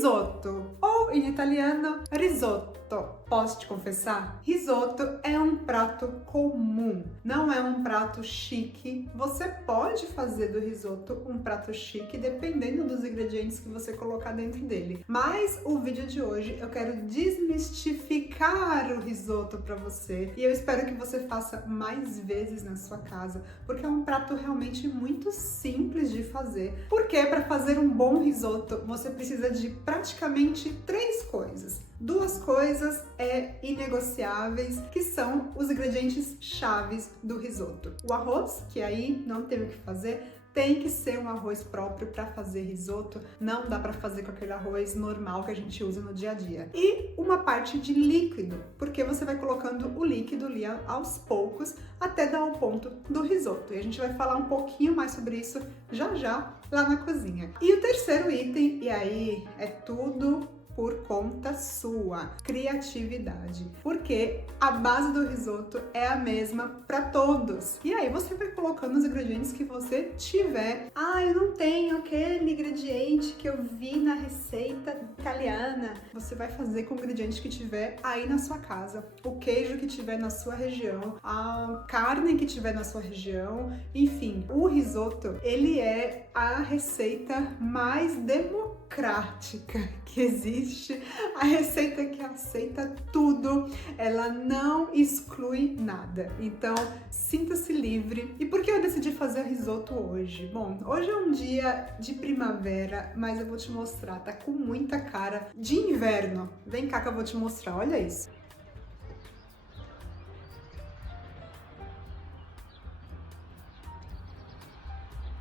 Risoto, ou em italiano risotto. Posso te confessar? Risoto é um prato comum, não é um prato chique. Você pode fazer do risoto um prato chique dependendo dos ingredientes que você colocar dentro dele. Mas o vídeo de hoje eu quero desmistificar o risoto para você e eu espero que você faça mais vezes na sua casa, porque é um prato realmente muito simples de fazer. Porque para fazer um bom risoto você precisa de praticamente 3 coisas. 2 coisas inegociáveis, que são os ingredientes chaves do risoto. O arroz, que aí não tem o que fazer, tem que ser um arroz próprio para fazer risoto, não dá para fazer com aquele arroz normal que a gente usa no dia a dia. E uma parte de líquido, porque você vai colocando o líquido ali aos poucos até dar o ponto do risoto. E a gente vai falar um pouquinho mais sobre isso já já lá na cozinha. E o terceiro item, e aí é tudo por conta sua, criatividade, porque a base do risoto é a mesma para todos. E aí você vai colocando os ingredientes que você tiver. Ah, eu não tenho aquele ingrediente que eu vi na receita italiana. Você vai fazer com o ingrediente que tiver aí na sua casa, o queijo que tiver na sua região, a carne que tiver na sua região, enfim. O risoto, ele é a receita mais democrática que existe, a receita que aceita tudo, ela não exclui nada. Então, sinta-se livre. E por que eu decidi fazer risoto hoje? Bom, hoje é um dia de primavera, mas eu vou te mostrar, tá com muita cara de inverno. Vem cá que eu vou te mostrar, olha isso.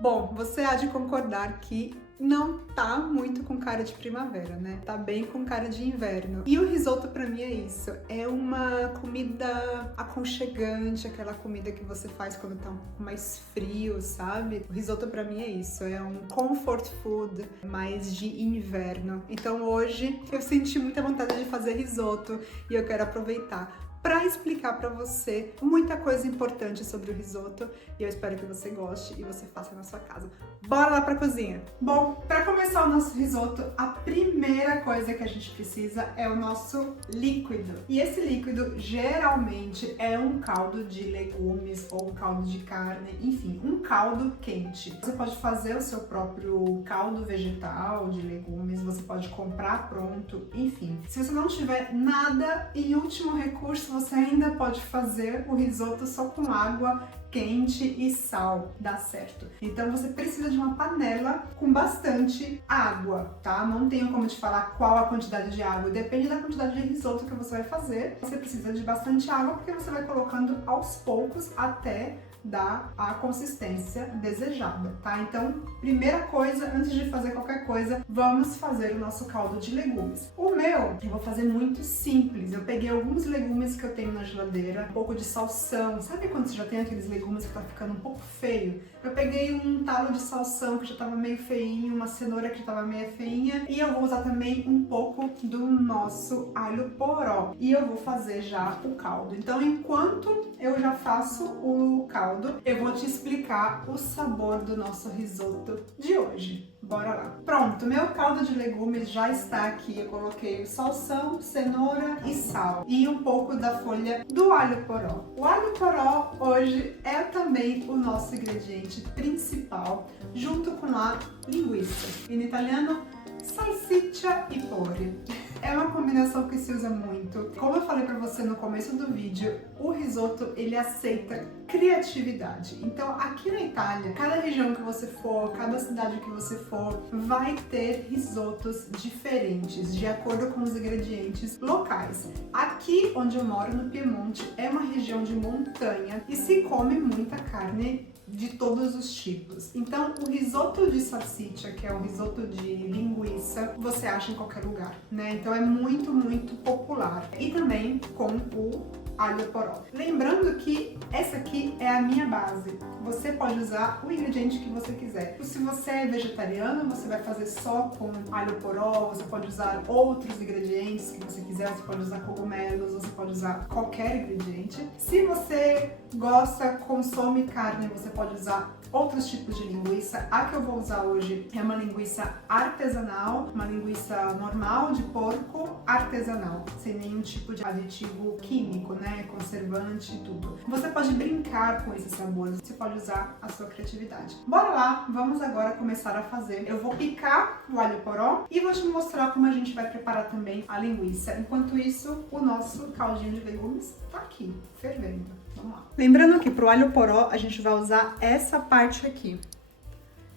Bom, você há de concordar que não tá muito com cara de primavera, né? Tá bem com cara de inverno. E o risoto pra mim é isso, é uma comida aconchegante, aquela comida que você faz quando tá um pouco mais frio, sabe? O risoto pra mim é isso, é um comfort food mais de inverno. Então hoje eu senti muita vontade de fazer risoto e eu quero aproveitar para explicar para você muita coisa importante sobre o risoto e eu espero que você goste e você faça na sua casa. Bora lá para a cozinha! Bom, para começar o nosso risoto, a primeira coisa que a gente precisa é o nosso líquido. E esse líquido geralmente é um caldo de legumes ou um caldo de carne, enfim, um caldo quente. Você pode fazer o seu próprio caldo vegetal de legumes, você pode comprar pronto, enfim. Se você não tiver nada, em último recurso, você ainda pode fazer o risoto só com água quente e sal, dá certo. Então você precisa de uma panela com bastante água, tá? Não tenho como te falar qual a quantidade de água, depende da quantidade de risoto que você vai fazer. Você precisa de bastante água porque você vai colocando aos poucos até dar a consistência desejada, tá? Então, primeira coisa, antes de fazer qualquer coisa, vamos fazer o nosso caldo de legumes. O meu, eu vou fazer muito simples. Eu peguei alguns legumes que eu tenho na geladeira, um pouco de salsão. Sabe quando você já tem aqueles legumes que tá ficando um pouco feio? Eu peguei um talo de salsão que já tava meio feinho, uma cenoura que já tava meio feinha, e eu vou usar também um pouco do nosso alho poró. E eu vou fazer já o caldo. Então, enquanto eu já faço o caldo, eu vou te explicar o sabor do nosso risoto de hoje. Bora lá! Pronto, meu caldo de legumes já está aqui. Eu coloquei salsão, cenoura e sal e um pouco da folha do alho poró. O alho poró hoje é também o nosso ingrediente principal, junto com a linguiça. Em italiano, salsiccia e porri. É uma combinação que se usa muito. Como eu falei pra você no começo do vídeo, o risoto, ele aceita criatividade. Então, aqui na Itália, cada região que você for, cada cidade que você for, vai ter risotos diferentes, de acordo com os ingredientes locais. Aqui onde eu moro, no Piemonte, é uma região de montanha e se come muita carne de todos os tipos. Então, o risoto de salsiccia, que é o risoto de linguiça, você acha em qualquer lugar, né? Então é muito, muito popular. E também com o alho poró. Lembrando que essa aqui é a minha base. Você pode usar o ingrediente que você quiser. Se você é vegetariano, você vai fazer só com alho poró, você pode usar outros ingredientes que você quiser, você pode usar cogumelos, você pode usar qualquer ingrediente. Se você gosta, consome carne, você pode usar outros tipos de linguiça. A que eu vou usar hoje é uma linguiça artesanal, uma linguiça normal de porco artesanal, sem nenhum tipo de aditivo químico, né, conservante e tudo. Você pode brincar com esses sabores, você pode usar a sua criatividade. Bora lá, vamos agora começar a fazer. Eu vou picar o alho poró e vou te mostrar como a gente vai preparar também a linguiça. Enquanto isso, o nosso caldinho de legumes tá aqui, fervendo. Vamos lá. Lembrando que pro alho poró a gente vai usar essa parte aqui.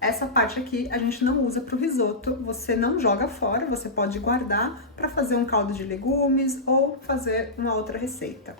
Essa parte aqui a gente não usa pro risoto, você não joga fora, você pode guardar para fazer um caldo de legumes ou fazer uma outra receita.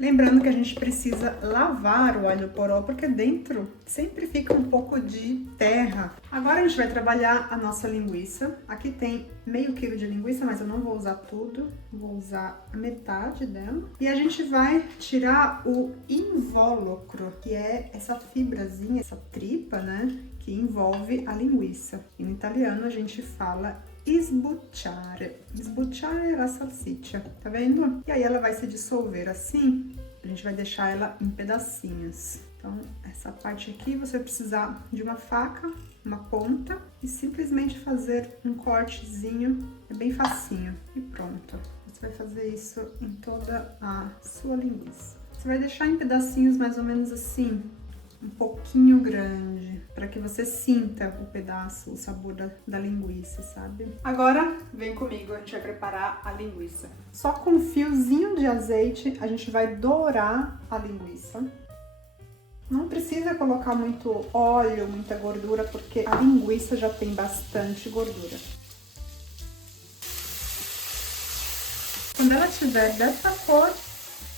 Lembrando que a gente precisa lavar o alho poró, porque dentro sempre fica um pouco de terra. Agora a gente vai trabalhar a nossa linguiça. Aqui tem meio quilo de linguiça, mas eu não vou usar tudo. Vou usar a metade dela. E a gente vai tirar o invólucro, que é essa fibrazinha, essa tripa, né? Que envolve a linguiça. Em italiano a gente fala sbucciare. Sbucciare la salsiccia, tá vendo? E aí ela vai se dissolver assim, a gente vai deixar ela em pedacinhos. Então, essa parte aqui você vai precisar de uma faca, uma ponta e simplesmente fazer um cortezinho, é bem facinho e pronto. Você vai fazer isso em toda a sua linguiça. Você vai deixar em pedacinhos mais ou menos assim, um pouquinho grande, para que você sinta o pedaço, o sabor da linguiça, sabe? Agora, vem comigo, a gente vai preparar a linguiça. Só com um fiozinho de azeite, a gente vai dourar a linguiça. Não precisa colocar muito óleo, muita gordura, porque a linguiça já tem bastante gordura. Quando ela estiver dessa cor,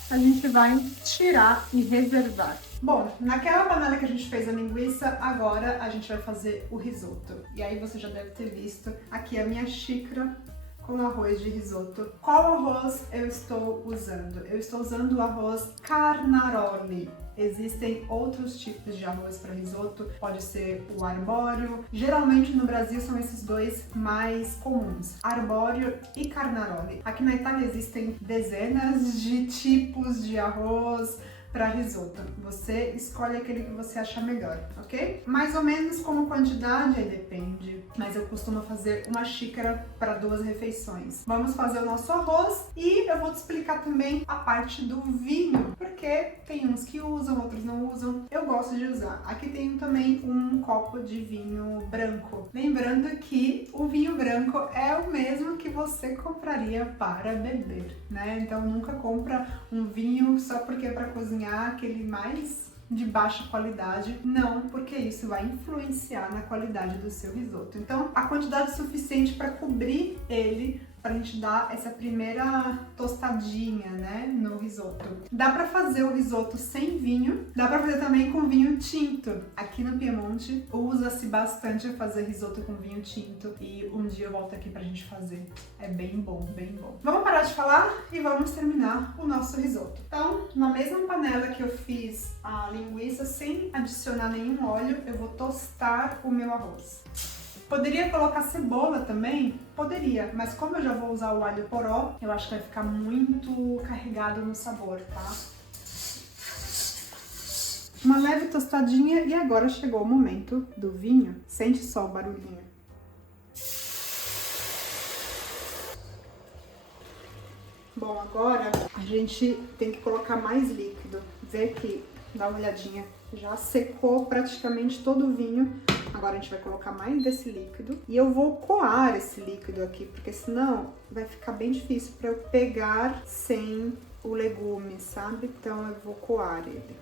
a gente vai tirar e reservar. Bom, naquela panela que a gente fez a linguiça, agora a gente vai fazer o risoto. E aí você já deve ter visto aqui a minha xícara com arroz de risoto. Qual arroz eu estou usando? Eu estou usando o arroz Carnaroli. Existem outros tipos de arroz para risoto, pode ser o arbóreo. Geralmente no Brasil são esses dois mais comuns, arbóreo e Carnaroli. Aqui na Itália existem dezenas de tipos de arroz para risoto. Você escolhe aquele que você achar melhor, ok? Mais ou menos como quantidade, aí depende, mas eu costumo fazer uma xícara para 2 refeições. Vamos fazer o nosso arroz e eu vou te explicar também a parte do vinho, porque tem uns que usam, outros não usam. Eu gosto de usar. Aqui tem também um copo de vinho branco. Lembrando que o vinho branco é o mesmo que você compraria para beber, né? Então nunca compra um vinho só porque é para cozinhar aquele mais de baixa qualidade, não, porque isso vai influenciar na qualidade do seu risoto. Então, a quantidade suficiente para cobrir ele, pra gente dar essa primeira tostadinha, né, no risoto. Dá pra fazer o risoto sem vinho, dá pra fazer também com vinho tinto. Aqui no Piemonte usa-se bastante fazer risoto com vinho tinto e um dia eu volto aqui pra gente fazer. É bem bom, bem bom. Vamos parar de falar e vamos terminar o nosso risoto. Então, na mesma panela que eu fiz a linguiça, sem adicionar nenhum óleo, eu vou tostar o meu arroz. Poderia colocar cebola também? Poderia, mas como eu já vou usar o alho poró, eu acho que vai ficar muito carregado no sabor, tá? Uma leve tostadinha e agora chegou o momento do vinho. Sente só o barulhinho. Bom, agora a gente tem que colocar mais líquido. Vê que, dá uma olhadinha, já secou praticamente todo o vinho. Agora a gente vai colocar mais desse líquido e eu vou coar esse líquido aqui, porque senão vai ficar bem difícil para eu pegar sem o legume, sabe? Então eu vou coar ele.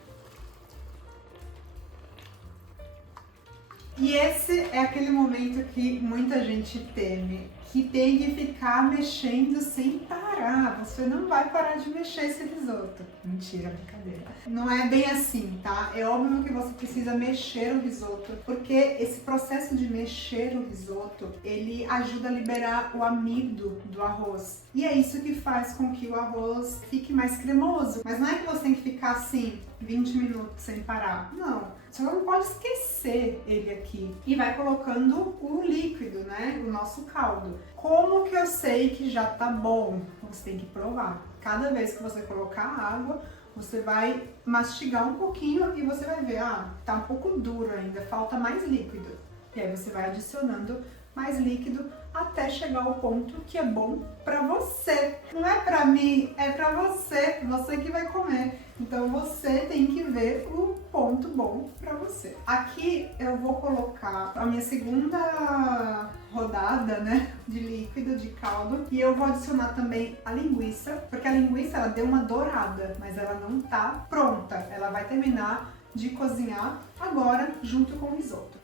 E esse é aquele momento que muita gente teme, que tem que ficar mexendo sem parar. parar, você não vai parar de mexer esse risoto. Mentira, brincadeira. Não é bem assim, tá? É óbvio que você precisa mexer o risoto, porque esse processo de mexer o risoto, ele ajuda a liberar o amido do arroz. E é isso que faz com que o arroz fique mais cremoso. Mas não é que você tem que ficar assim 20 minutos sem parar. Não. Você não pode esquecer ele aqui. E vai colocando o líquido, né? O nosso caldo. Como que eu sei que já tá bom? Você tem que provar. Cada vez que você colocar água, você vai mastigar um pouquinho e você vai ver, tá um pouco duro ainda, falta mais líquido. E aí você vai adicionando mais líquido até chegar ao ponto que é bom pra você. Não é pra mim, é pra você. Você que vai comer. Então você tem que ver o ponto bom pra você. Aqui eu vou colocar a minha segunda rodada, né, de líquido, de caldo. E eu vou adicionar também a linguiça, porque a linguiça ela deu uma dourada, mas ela não tá pronta. Ela vai terminar de cozinhar agora junto com o risoto.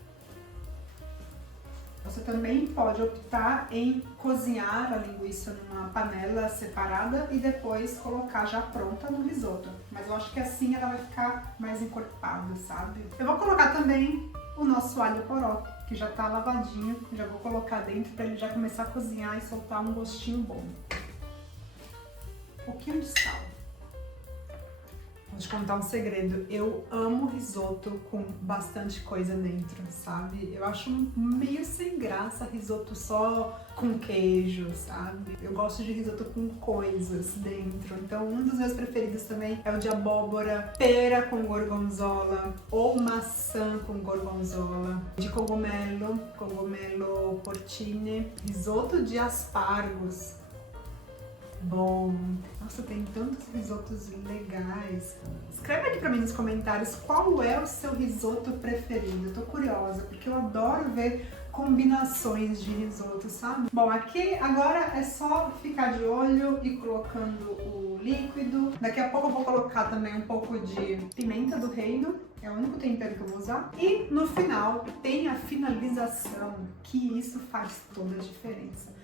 Você também pode optar em cozinhar a linguiça numa panela separada e depois colocar já pronta no risoto. Mas eu acho que assim ela vai ficar mais encorpada, sabe? Eu vou colocar também o nosso alho poró, que já tá lavadinho. Já vou colocar dentro para ele já começar a cozinhar e soltar um gostinho bom. Um pouquinho de sal. Vou te contar um segredo, eu amo risoto com bastante coisa dentro, sabe? Eu acho meio sem graça risoto só com queijo, sabe? Eu gosto de risoto com coisas dentro, então um dos meus preferidos também é o de abóbora, pera com gorgonzola ou maçã com gorgonzola, de cogumelo porcini, risoto de aspargos. Bom, nossa, tem tantos risotos legais. Escreve aqui pra mim nos comentários qual é o seu risoto preferido. Eu tô curiosa, porque eu adoro ver combinações de risoto, sabe? Bom, aqui agora é só ficar de olho e colocando o líquido. Daqui a pouco eu vou colocar também um pouco de pimenta do reino. É o único tempero que eu vou usar. E no final tem a finalização, que isso faz toda a diferença.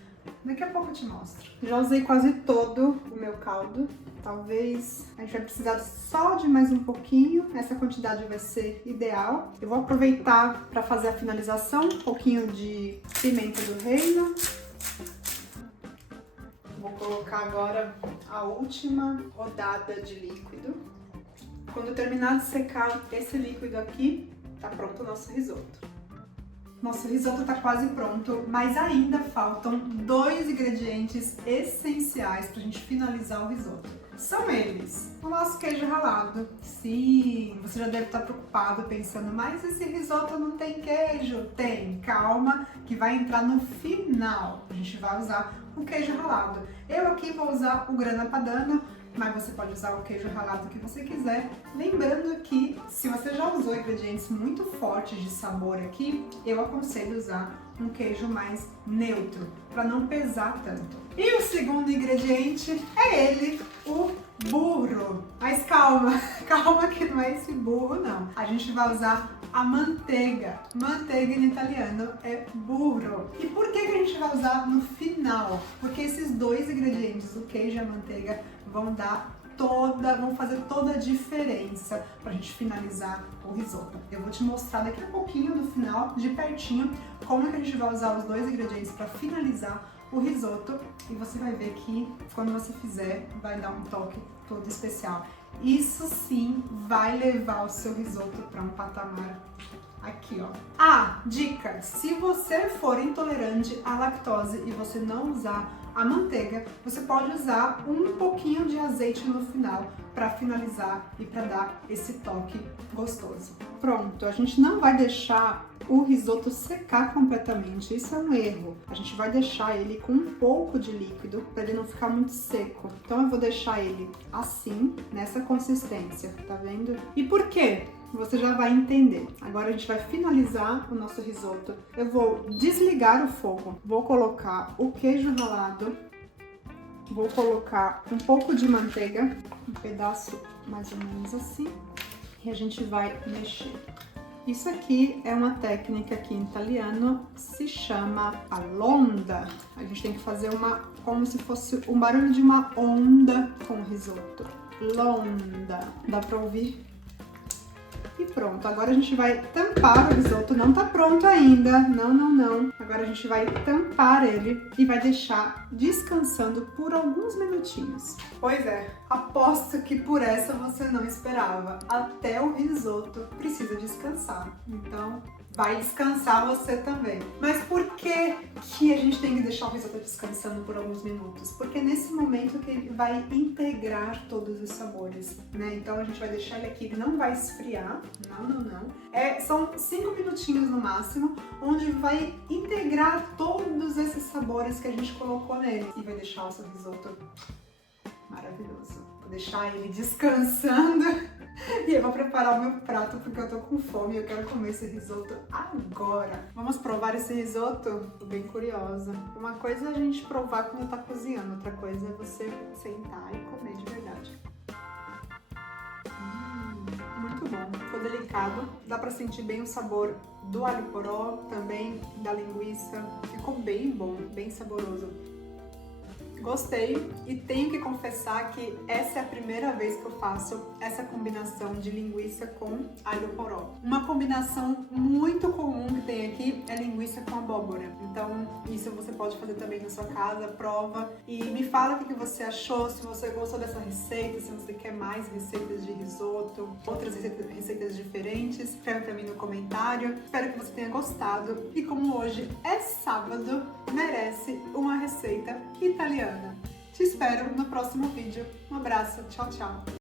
Daqui a pouco eu te mostro. Já usei quase todo o meu caldo. Talvez a gente vai precisar só de mais um pouquinho. Essa quantidade vai ser ideal. Eu vou aproveitar para fazer a finalização. Um pouquinho de pimenta do reino. Vou colocar agora a última rodada de líquido. Quando terminar de secar esse líquido aqui, tá pronto o nosso risoto. Nosso risoto tá quase pronto, mas ainda faltam 2 ingredientes essenciais pra gente finalizar o risoto. São eles: o nosso queijo ralado. Sim, você já deve estar preocupado pensando, mas esse risoto não tem queijo? Tem, calma, que vai entrar no final. A gente vai usar o queijo ralado. Eu aqui vou usar o grana padano, mas você pode usar o queijo ralado que você quiser. Lembrando que, se você já usou ingredientes muito fortes de sabor aqui, eu aconselho usar um queijo mais neutro, para não pesar tanto. E o segundo ingrediente é ele, o burro. Mas calma, calma que não é esse burro não. A gente vai usar a manteiga. Manteiga em italiano é burro. E por que a gente vai usar no final? Porque esses 2 ingredientes, o queijo e a manteiga, vão fazer toda a diferença pra gente finalizar o risoto. Eu vou te mostrar daqui a pouquinho no final, de pertinho, como que a gente vai usar os 2 ingredientes para finalizar o risoto, e você vai ver que quando você fizer vai dar um toque todo especial. Isso sim vai levar o seu risoto para um patamar aqui, ó. Dica! Se você for intolerante à lactose e você não usar a manteiga, você pode usar um pouquinho de azeite no final para finalizar e para dar esse toque gostoso. Pronto, a gente não vai deixar o risoto secar completamente, isso é um erro. A gente vai deixar ele com um pouco de líquido para ele não ficar muito seco. Então eu vou deixar ele assim, nessa consistência, tá vendo? E por quê? Você já vai entender. Agora a gente vai finalizar o nosso risoto. Eu vou desligar o fogo, vou colocar o queijo ralado, vou colocar um pouco de manteiga, um pedaço mais ou menos assim, e a gente vai mexer. Isso aqui é uma técnica que em italiano se chama alonda. A gente tem que fazer uma como se fosse um barulho de uma onda com risoto. Londa. Dá pra ouvir? E pronto, agora a gente vai tampar o risoto, não tá pronto ainda, não. Agora a gente vai tampar ele e vai deixar descansando por alguns minutinhos. Pois é, aposto que por essa você não esperava. Até o risoto precisa descansar, então vai descansar você também. Mas por que a gente tem que deixar o risoto descansando por alguns minutos? Porque é nesse momento que ele vai integrar todos os sabores, né? Então a gente vai deixar ele aqui, ele não vai esfriar, não. São 5 minutinhos no máximo, onde vai integrar todos esses sabores que a gente colocou nele. E vai deixar o seu risoto maravilhoso. Vou deixar ele descansando. E eu vou preparar o meu prato porque eu tô com fome e eu quero comer esse risoto agora. Vamos provar esse risoto? Tô bem curiosa. Uma coisa é a gente provar quando tá cozinhando, outra coisa é você sentar e comer de verdade. Muito bom, ficou delicado. Dá pra sentir bem o sabor do alho poró, também da linguiça. Ficou bem bom, bem saboroso. Gostei e tenho que confessar que essa é a primeira vez que eu faço essa combinação de linguiça com alho poró. Uma combinação muito comum que tem aqui é linguiça com abóbora. Então isso você pode fazer também na sua casa, prova e me fala o que você achou, se você gostou dessa receita, se você quer mais receitas de risoto, outras receitas diferentes, escreve pra mim no comentário. Espero que você tenha gostado e como hoje é sábado, merece uma receita italiana. Te espero no próximo vídeo. Um abraço, tchau!